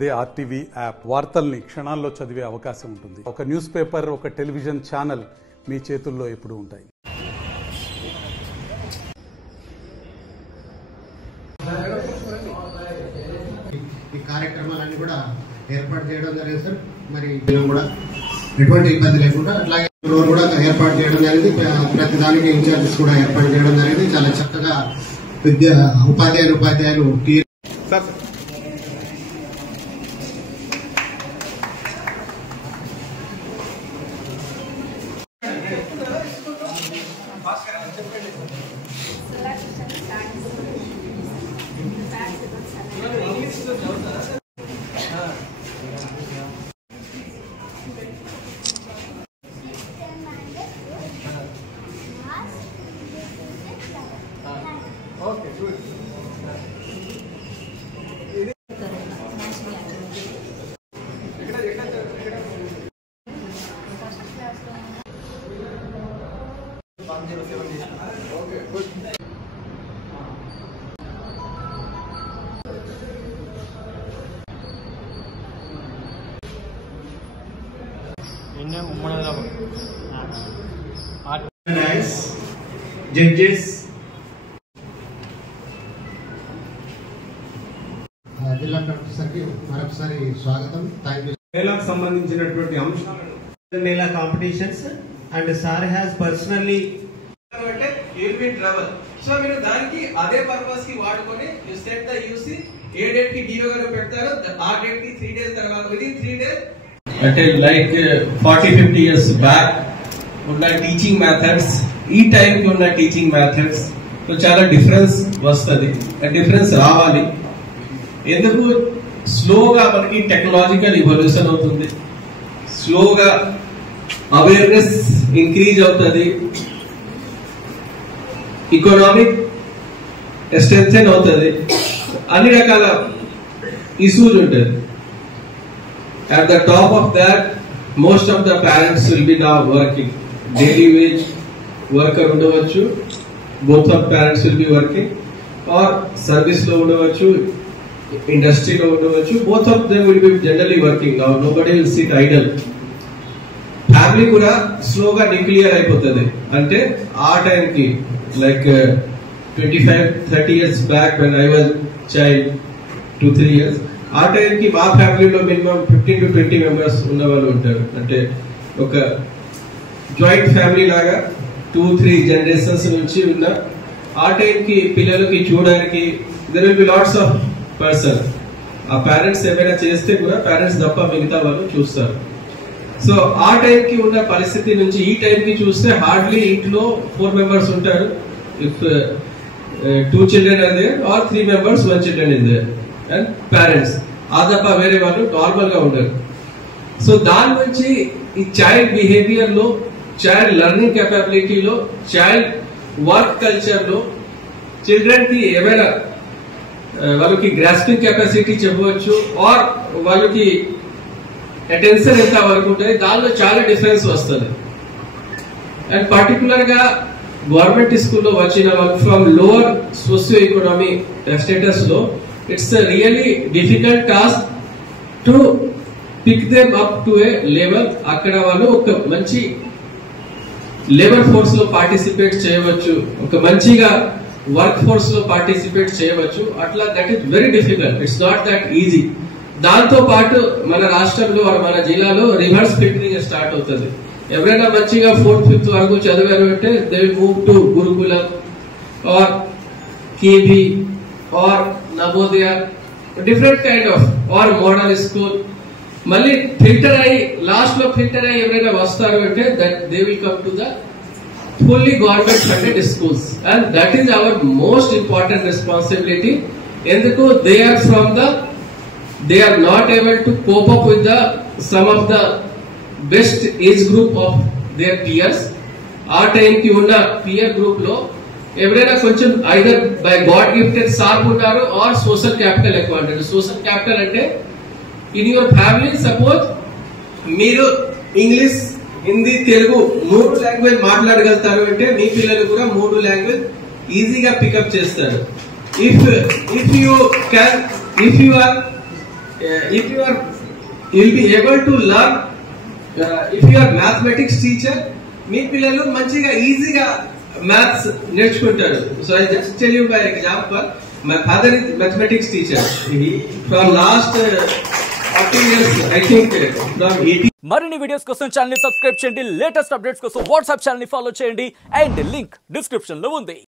అదే RTV app వార్తల్ని క్షణాల్లో చదివే అవకాశం ఉంటుంది. ఒక న్యూస్ పేపర్, ఒక టెలివిజన్ ఛానల్ మీ చేతుల్లో ఎప్పుడూ ఉంటాయి. ఈ కార్యక్రమాలన్నీ కూడా ఏర్పాటు చేయడం జరిగింది సార్. మరి కూడా ఎటువంటి ఇబ్బంది లేకుండా అట్లాగే ఫ్లోర్ కూడా ఏర్పాటు చేయడం జరిగింది. ప్రతి దానికి ఇన్ఛార్జెస్ కూడా ఏర్పాటు చేయడం జరిగింది. చాలా చక్కగా ఉపాధ్యాయులు sir Okay, good. Okay, good. Judges జిల్లా కలెక్టర్ సార్కి మరొకసారి స్వాగతం. Thank you. మేళాకు సంబంధించినటువంటి అంశాలను మేళా competitions and sir has personally అంటే యూనిట్ ట్రావెల్. సో మీరు దానికి అదే పర్పస్ కి వాడుకొని you set the UC A date కి డిఓ గారు పెడతారో ఆ డేట్ కి 3 days తర్వాత విదిన్ 3 days అంటే లైక్ 40-50 years బ్యాక్ ఉన్న టీచింగ్ మెథడ్స్ ఈ టైం కి ఉన్న టీచింగ్ మెథడ్స్ చాలా డిఫరెన్స్ వస్తుంది. డిఫరెన్స్ రావాలి. ఎందుకు స్లోగా మనకి టెక్నాలజికల్ ఇవల్యూషన్ అవుతుంది, స్లోగా అవేర్నెస్ ఇంక్రీజ్ అవుతుంది, ఎకనామిక్ స్ట్రెంథెన్ అవుతుంది, అన్ని రకాల ఇష్యూస్ ఉంటుంది. At the top of that, most of the parents will be now working. Daily wage worker ఉండవచ్చు, both of parents will be working, or service లో ఉండవచ్చు, industry లో ఉండవచ్చు. Both of them will be generally working now. Nobody will sit idle. Family కూడా స్లోగా nuclear అయిపోతుంది. అంటే ఆ టైంకి like 25-30 years back when I was child 2-3 years ఆ టైంకి మా ఫ్యామిలీలో మినిమం 15 to 20 members ఉన్న వాళ్ళు ఉంటారు. అంటే ఒక జాయింట్ ఫ్యామిలీ లాగా 2-3 generations నుంచి ఉన్న ఆ టైంకి పిల్లలకి చూడడానికి there will be lots of person. ఆ పేరెంట్స్ ఏమైనా చేస్తే కూడా పేరెంట్స్ తప్ప మిగతా వాళ్ళు చూస్తారు. సో ఆ టైంకి ఉన్న పరిస్థితి నుంచి ఈ టైంకి చూస్తే హార్డ్లీ ఇంట్లో 4 members ఉంటారు. If 2 children are there or 3 members 1 children is there and parents ఆ తప్ప వేరే వాళ్ళు నార్మల్ గా ఉండరు. సో దాని నుంచి ఈ చైల్డ్ బిహేవియర్ లో, చైల్డ్ లెర్నింగ్ కెపాబిలిటీలో, చైల్డ్ వర్క్ కల్చర్ లో చిల్డ్రన్ కి ఏమైనా వాళ్ళకి గ్రాస్పింగ్ కెపాసిటీ చెప్పవచ్చు ఆర్ వాళ్ళకి అటెన్షన్ ఎంత వరకు ఉంటుంది, దానిలో చాలా డిఫరెన్స్ వస్తుంది. అండ్ పర్టికులర్ గా గవర్నమెంట్ స్కూల్లో వచ్చిన వాళ్ళు from lower socio economy status లో it's a really difficult task to pick them up to a level అక్కడ వాళ్ళు ఒక మంచి లేబర్ ఫోర్స్ లో పార్టిసిపేట్ చేయవచ్చు, ఒక మంచిగా వర్క్ ఫోర్స్ లో పార్టిసిపేట్ చేయవచ్చు. అట్లా that is very difficult. It's not that easy. దాంతో పాటు మన రాష్ట్రంలో మన జిల్లాలో రివర్స్ ఫిల్టరింగ్ స్టార్ట్ అవుతుంది. ఎవరైనా మంచిగా 4th, 5th వరకు చదివారు అంటే they will move to Gurukulam or KB or Navodaya, different kind of or model school. మళ్ళీ ఫిల్టర్ అయ్యి లాస్ట్ లో ఫిల్టర్ అయ్యి ఎవరైనా వస్తారు అంటే that they will come to the fully government funded schools. And that is our most important responsibility. ఎందుకు they are not able to cope up with the some of the best age group of their peers. ఆ time కి ఉన్న peer group లో ఎవరైనా కొంచెం either by god gifted sharp ఉంటారు or social capital ఎక్కువ అంటారు. సోషల్ క్యాపిటల్ అంటే ఇన్ యువర్ ఫ్యామిలీ సపోజ్ మీరు ఇంగ్లీష్, హిందీ, తెలుగు 3 లాంగ్వేజ్ మాట్లాడగలుగుతారు అంటే మీ పిల్లలు కూడా 3 లాంగ్వేజ్ ఈజీగా పికప్ చేస్తారు. If you are if you'll be able to learn, if you are mathematics teacher, మీ పిల్లలు మంచిగా ఈజీగా మ్యాథ్స్ నేర్చుకుంటారు. So I just tell you by example, my father is mathematics teacher. For last 40 years, I think from 80. మరిన్ని videos కోసం channel ని subscribe చేయండి, latest updates కోసం WhatsApp channel ని ఫాలో చేయండి, అండ్ లింక్ డిస్క్రిప్షన్ లో ఉంది.